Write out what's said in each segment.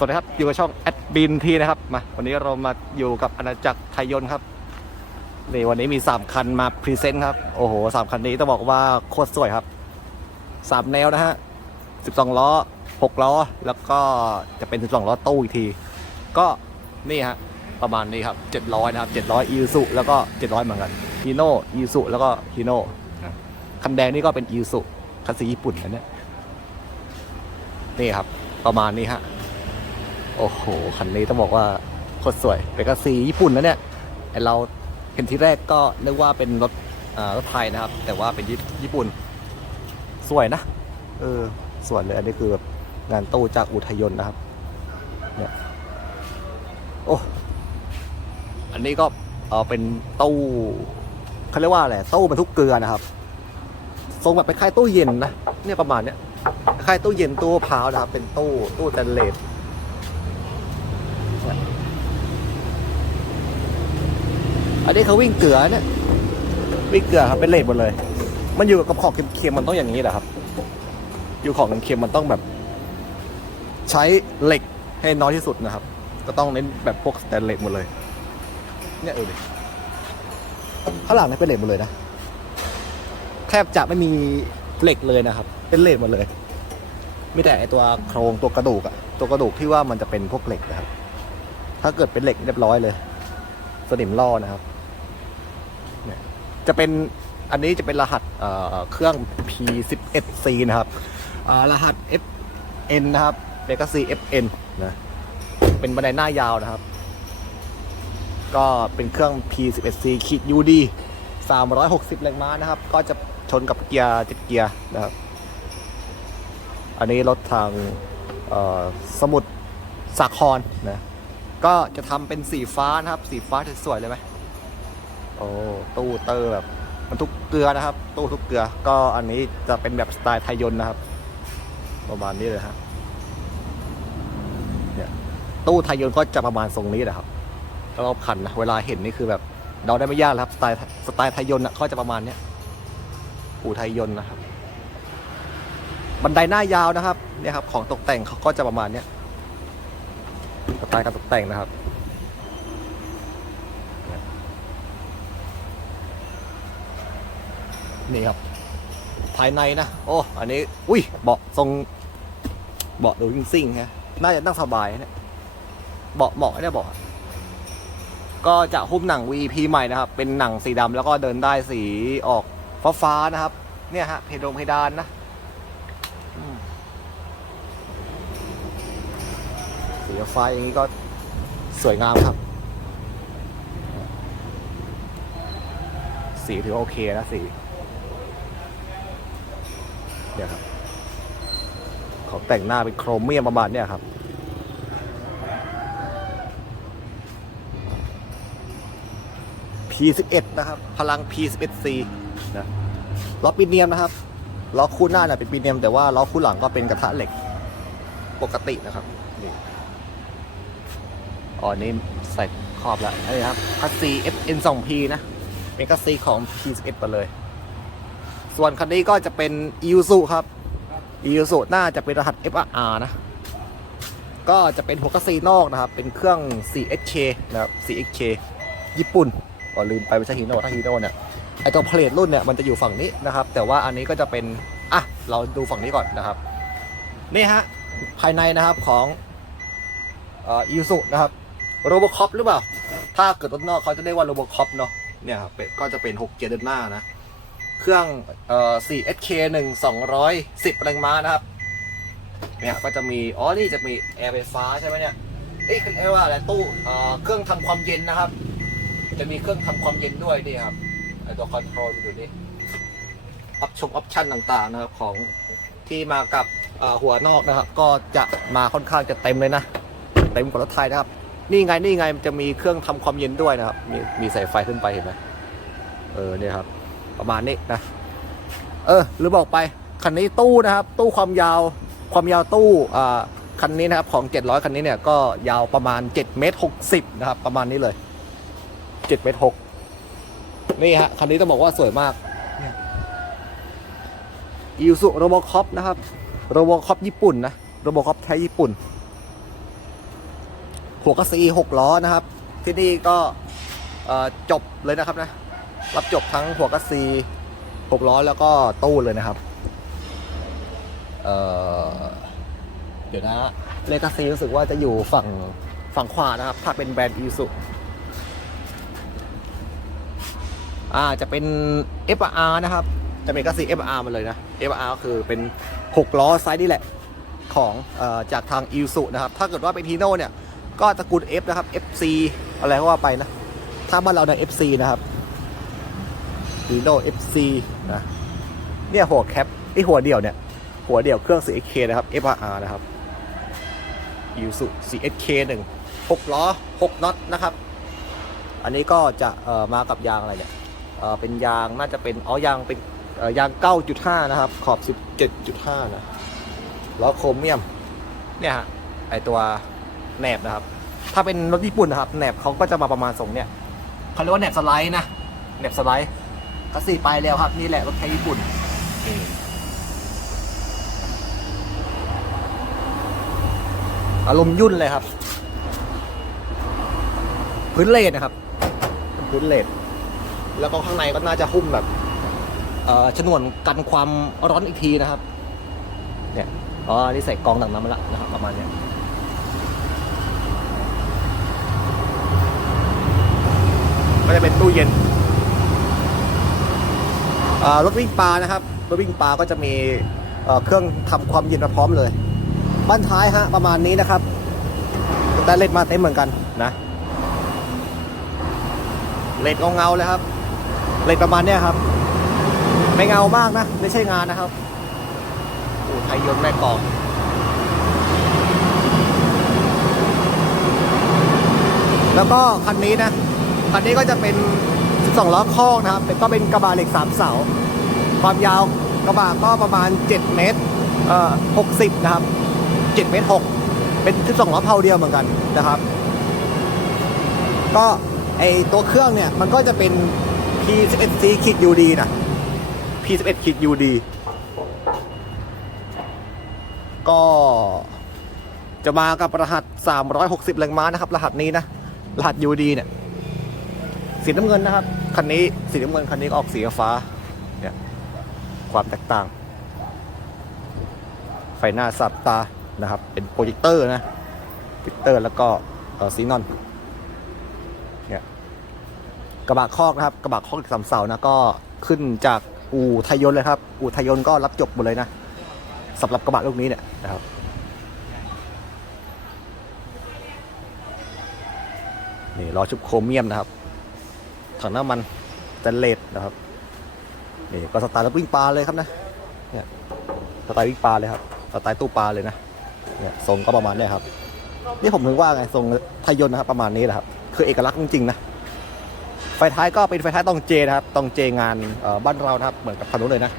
สวัสดีครับ อยู่กับช่องแอดบินทีนะครับ มา วันนี้เรามาอยู่กับอาณาจักรไทยยนต์ครับ นี่วันนี้มี 3 คันมาพรีเซนต์ครับ โอ้โหสามคันนี้ต้องบอกว่าโคตรสวยครับ 3 แนวนะฮะ 12 ล้อ 6 ล้อ แล้วก็จะเป็น 12 ล้อตู้อีกที ก็นี่ฮะ ประมาณนี้ครับ 700 นะครับ 700 อีซูแล้วก็ 700 เหมือนกันฮีโน่อีซูแล้วก็ฮีโน่คันแดงนี่ก็เป็นอีซูคันสีญี่ปุ่นนะเนี่ยนี่ครับ ประมาณนี้ฮะ โอ้โห คันนี้ต้องบอกว่าโคตรสวยเป็นกระสีญี่ปุ่นนะเนี่ยไอเราเห็นที่แรกก็นึกว่าเป็นรถอ่ารถไทยนะครับ แต่ว่าเป็นญี่ญปุ่น สวยนะ เออ สวยเลย อันนี้คือแบบงานตู้จากอุทยนนะครับ เนี่ย โอ้ อันนี้ก็เออเป็นตู้เขาเรียกว่าอะไร ตู้บรรทุกเกลือนะครับ ทรงแบบเป็นคล้ายตู้เย็นนะ เนี่ยประมาณเนี้ยคล้ายตู้เย็นตู้พาวนะครับ เป็นตู้ตู้แตนเลส อันนี้เขาวิ่งเกลือเนี่ยวิ่งเกลือครับเป็นเลสหมดเลย มันอยู่กับของเค็มๆมันต้องอย่างนี้แหละครับ อยู่ของเค็มๆมันต้องแบบ ใช้เหล็กให้น้อยที่สุดนะครับ ก็ต้องเน้นแบบพวกสแตนเลสหมดเลย เนี่ยเออดิข้างหลังเนี่ยเป็นเหล็กหมดเลยนะแทบจะไม่มีเหล็กเลยนะครับ เป็นเหล็กหมดเลยมีแต่ไอตัวโครงตัวกระดูกอะตัวกระดูกที่ว่ามันจะเป็นพวกเหล็กนะครับ ถ้าเกิดเป็นเหล็กเรียบร้อยเลย สนิมล่อนะครับเนี่ยจะเป็นอันนี้จะเป็นรหัสเเครื่อง P11C นะครับรหัส FN นะครับเ e กซี FN นะเป็นบันไดหน้ายาวนะครับ ก็เป็นเครื่อง P11C ขีด UD 360แรงม้านะครับ ก็จะชนกับเกียร์เจ็ดเกียร์นะครับ อันนี้รถทางสมุทรสาครนะ ก็จะทำเป็นสีฟ้านะครับ สีฟ้าสวยๆเลยไหมโอ้ตู้เตอร์แบบมันทุกเกลือนะครับ ตู้ทุกเกลือ ก็อันนี้จะเป็นแบบสไตล์ไทยยนนะครับ ประมาณนี้เลยฮะเนี่ยตู้ไทยยนก็จะประมาณทรงนี้แหละครับรอบคันนะเวลาเห็นนี่คือแบบเดาได้ไม่ยากแล้วครับสไตล์สไตล์ไทยยนอะเขาจะประมาณเนี้ยปูไทยยนนะครับ บันไดหน้ายาวนะครับเนี่ยครับ ของตกแต่งเขาก็จะประมาณเนี้ย สไตล์การตกแต่งนะครับนี่ครับ ภายในนะ โอ้ อันนี้ อุ้ย เบาะทรง เบาะดูซิ่งฮะ น่าจะนั่งสบายนะเนี่ยเบาะเหมาะเนี่ยเบาะ ก็จะหุ้มหนัง VP ใหม่นะครับ เป็นหนังสีดำแล้วก็เดินได้สีออกฟ้าๆนะครับ เนี่ยฮะ เพดงเพดานนะ อืมสี ฟ้าอย่างนี้ก็สวยงามครับ สีถือโอเคนะสีเนี่ยครับเขาแต่งหน้าเป็นโครเมียมประมาณเนี่ยครับ P11 นะครับ พลัง P11C นะล้อปีเนียมนะครับล้อคู่หน้าเนี่ยเป็นปีเนียมแต่ว่าล้อคู่หลังก็เป็นกระทะเหล็กปกตินะครับนี่ อ๋อนี่ใส่ขอบแล้วนี่ครับคัสซี FN 2 P นะ เป็นคัสซีของ P11 ไปเลย ส่วนคันนี้ก็จะเป็น i u s u ครับ i u s u น่าจะเป็นรหัส FRR นะ ก็จะเป็นหัวคัสซีนอกนะครับ เป็นเครื่อง 4HK นะครับ 4HK ญี่ปุ่นก็ลืมไปไม่ใช่ฮีโน่ถ้าฮีโน่เนี่ยไอตัวเพลทรุ่นเนี่ยมันจะอยู่ฝั่งนี้นะครับ แต่ว่าอันนี้ก็จะเป็นอะเราดูฝั่งนี้ก่อนนะครับ นี่ฮะภายในนะครับของอ่ออิสุนะครับ โรบอคอปหรือเปล่า ถ้าเกิดรถนอกเขาจะเรียกว่าโรบอคอปเนาะ เนี่ยครับก็จะเป็น 6 เกียร์เดินหน้านะ เครื่องเอ่อ 4SK 1 210แรงม้านะครับ เนี่ยก็จะมี อ๋อ นี่จะมีแอร์ไฟฟ้าใช่ไหมเนี่ยเอ้ยคือเรียกว่าอะไรตู้เอ่อเครื่องทำความเย็นนะครับ จะมีเครื่องทำความเย็นด้วยนี่ครับ ไอตัวคอนโทรลอยู่นี่ออปชงออปชันต่างๆนะครับของที่มากับหัวนอกนะครับ ก็จะมาค่อนข้างจะเต็มเลยนะ เต็มกว่ารถไทยนะครับ นี่ไงนี่ไงมันจะมีเครื่องทำความเย็นด้วยนะครับ มีมีสายไฟขึ้นไปเห็นไหมเออเนี่ยครับ ประมาณนี้นะ เออหรือบอกไปคันนี้ตู้นะครับ ตู้ความยาวความยาวตู้อ่าคันนี้นะครับของ 700 คันนี้เนี่ยก็ยาวประมาณ7เมตร60นะครับ ประมาณนี้เลย7เมตร6นี่ฮะคันนี้ต้องบอกว่าสวยมากอิวสุโรบอคอปนะครับโรบอคอปญี่ปุ่นนะโรบอคอปไทยญี่ปุ่น หัวกระซีหกล้อนะครับ ที่นี่ก็จบเลยนะครับนะ รับจบทั้งหัวกระซีหกล้อแล้วก็ตู้เลยนะครับเเดี๋ยวนะเลกาซีรู้สึกว่าจะอยู่ฝั่งฝั่งขวานะครับ ถ้าเป็นแบรนด์อีสุอ่าจะเป็น FR นะครับ จะเป็นกาซี FR มาเลยนะ FR ก็คือเป็น6ล้อไซส์นี่แหละของอจากทางอีสุนะครับ ถ้าเกิดว่าเป็นทีโน่เนี่ย ก็ตระกูล F นะครับ FC อะไรก็ว่าไปนะ ถ้าบ้านเราใน FC นะครับทีโน่ FC นะเนี่ยหัวแคปไอหัวเดี่ยวเนี่ย หัวเดี่ยวเครื่อง 4K นะครับ FR นะครับ i s u CSK 1 6ล้อ 6น็อตนะครับ อันนี้ก็จะเอ่อมากับยางอะไรเนี่ยเอ่อเป็นยางน่าจะเป็นอ๋อยางเป็นเอ่อยาง 9.5 นะครับ ขอบ 17.5 นะล้วโครเมียม เนี่ยฮะไอตัว แหนบนะครับ ถ้าเป็นรถญี่ปุ่นนะครับแหนบเขาก็จะมาประมาณทรงเนี่ยเขาเรียกว่าแหนบสไลด์นะแหนบสไลด์ก็สี่ไปแล้วครับนี่แหละรถไทยญี่ปุ่นนี่อารมณ์ยุ่นเลยครับ พื้นเลนนะครับ พื้นเลนแล้วก็ข้างในก็น่าจะหุ้มแบบเอ่อฉนวนกันความร้อนอีกทีนะครับ เนี่ยอ๋ออันนี่ใส่กรองดักน้ำมาละนะครับประมาณเนี้ย ก็จะเป็นตู้เย็นอ่ารถวิ่งปลานะครับรถวิ่งปลาก็จะมีเอ่อเครื่องทำความเย็นมาพร้อมเลยบ้านท้ายฮะประมาณนี้นะครับแต่เล็ดมาเต็มเหมือนกันนะเลดเงาๆเลยครับเลดประมาณเนี้ยครับ ไม่เงามากนะ ไม่ใช่งานนะครับโอ้ไทยยนต์แม่กลองแล้วก็คันนี้นะ คันนี้ก็จะเป็น 12 ล้อคอกนะครับก็เป็นกระบะเหล็ก 3 เสา ความยาวกระบะก็ประมาณ 7 เมตรเอ่อ60 นะครับ 7 เมตร 6 เป็น 12 ล้อเพาเดียวเหมือนกันนะครับ ก็ไอตัวเครื่องเนี่ยมันก็จะเป็น P11C ขีด UD นะ P11 ขีด UD ก็จะมากับรหัส 360 แรงม้านะครับ รหัสนี้นะ รหัส UD เนี่ย สีน้ำเงินนะครับ คันนี้สีน้ำเงินคันนี้ออกสีฟ้าเนี่ยความแตกต่าง ไฟหน้าสับตานะครับ เป็นโปรเจคเตอร์นะโปรเจคเตอร์แล้วก็ซีนอนเนี่ยกระบะคอกนะครับ กระบะคอกสามเสานะก็ขึ้นจากอู่ไทยยนเลยครับ อู่ไทยยนก็รับจบหมดเลยนะสำหรับกระบะลูกนี้เนี่ยนะครับนี่ล้อชุบโครเมียมนะครับ ถังน้ำมันสแตนเลสนะครับนี่ก็สไตล์วิ่งปลาเลยครับนะเนี่ยสไตล์วิ่งปลาเลยครับสไตล์ตู้ปลาเลยนะเนี่ยทรงก็ประมาณนี้ครับนี่ผมถึงว่าไงทรงไทยยนต์นะครับประมาณนี้แหละครับคือเอกลักษณ์จริงๆนะไฟท้ายก็เป็นไฟท้ายตองเจนะครับตองเจงานบ้านเรานะครับเหมือนกับคันนู้นเลยนะ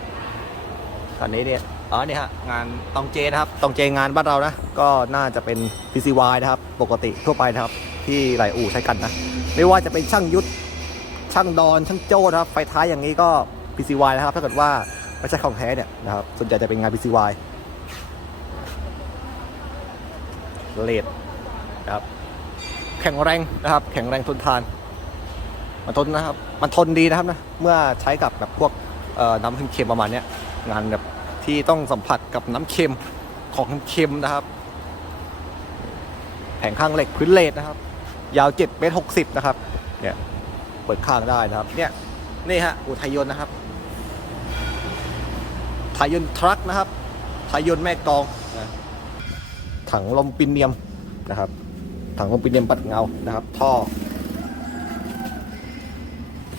คันนี้เนี่ยอ๋อนี่ฮะงานตองเจนะครับตองเจงานบ้านเรานะ ก็น่าจะเป็น PCY นะครับ ปกติทั่วไปนะครับ ที่หลายอู่ใช้กันนะ ไม่ว่าจะเป็นช่างยุทธ ช่างดอนช่างโจ้นะครับ ไฟท้ายอย่างนี้ก็ PCY นะครับ ถ้าเกิดว่าไม่ใช่ของแท้เนี่ยนะครับ ส่วนใหญ่จะเป็นงาน PCY เลดนะครับ แข็งแรงนะครับ แข็งแรงทนทาน มันทนนะครับ มันทนดีนะครับนะ เมื่อใช้กับแบบพวกน้ำเค็มประมาณนี้งานแบบที่ต้องสัมผัสกับน้ำเค็มของเค็มนะครับ แผงข้างเหล็กพื้นเลดนะครับ ยาว7เมตร60 นะครับ เนี่ย เปิดข้างได้นะครับ เนี่ยนี่ฮะอุทยยนนะครับไทยยนทรัคนะครับไทยยนแม่กองนะถังลมปินเนียมนะครับ ถังลมปินเนียมปัดเงานะครับ ท่อ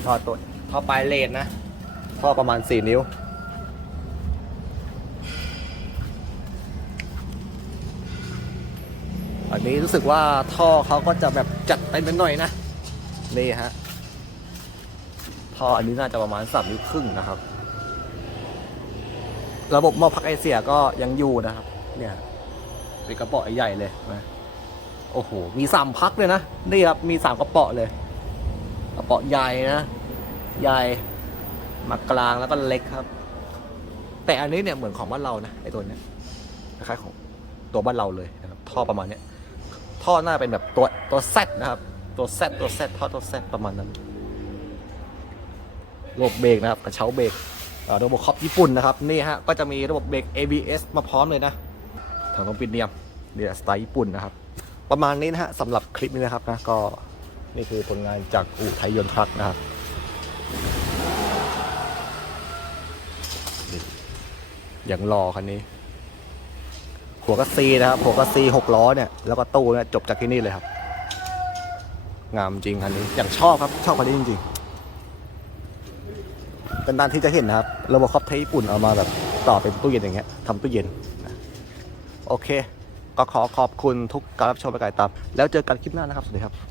ท่อตัวท่อปลายเลนนะท่อประมาณ 4 นิ้วอันนี้รู้สึกว่าท่อเขาก็จะแบบจัดเต็มไปหน่อยนะ นี่ฮะ ท่ออันนี้น่าจะประมาณสามนิ้วครึ่งนะครับ ระบบหม้อพักไอเสียก็ยังอยู่นะครับ เนี่ยเป็นกระเป๋อใหญ่เลยนะโอ้โห มีสามพักเลยนะ นี่ครับ มีสามกระเป๋อเลย กระเป๋อใหญ่นะ ใหญ่ มากลางแล้วก็เล็กครับ แต่อันนี้เนี่ยเหมือนของบ้านเรานะไอตัวเนี้ยคล้ายของตัวบ้านเราเลยนะครับ ท่อประมาณเนี้ย ท่อท่อหน้าเป็นแบบตัวตัวแซนะครับ ตัวแซตัวแซท่อตัวแซประมาณนั้น ระบบเบรกนะครับกระเช้าเบรกระบบคอปญี่ปุ่นนะครับนี่ฮะก็จะมีระบบเบรก ABS มาพร้อมเลยนะทางตรงปิดเนียมนี่สไตล์ญี่ปุ่นนะครับ ประมาณนี้นะฮะสำหรับคลิปนี้นะครับนะก็นี่คือผลงานจากอู่ไทยยนต์ทรัคนะครับอย่างรอคันนี้ หัวกระซีนะครับ หัวกระซีหกล้อเนี่ยแล้วก็ตู้เนี่ยจบจากที่นี่เลยครับ งามจริงคันนี้ อย่างชอบครับ ชอบคันนี้จริงๆ นนานที่จะเห็นนะครับระบบครอบไทยญี่ปุ่นเอามาแบบต่อเป็นตู้เย็นอย่างเงี้ยทำตู้เย็น โอเค ก็ขอขอบคุณทุกการรับชมไปไการติดตามแล้วเจอกันคลิปหน้านะครับ สวัสดีครับ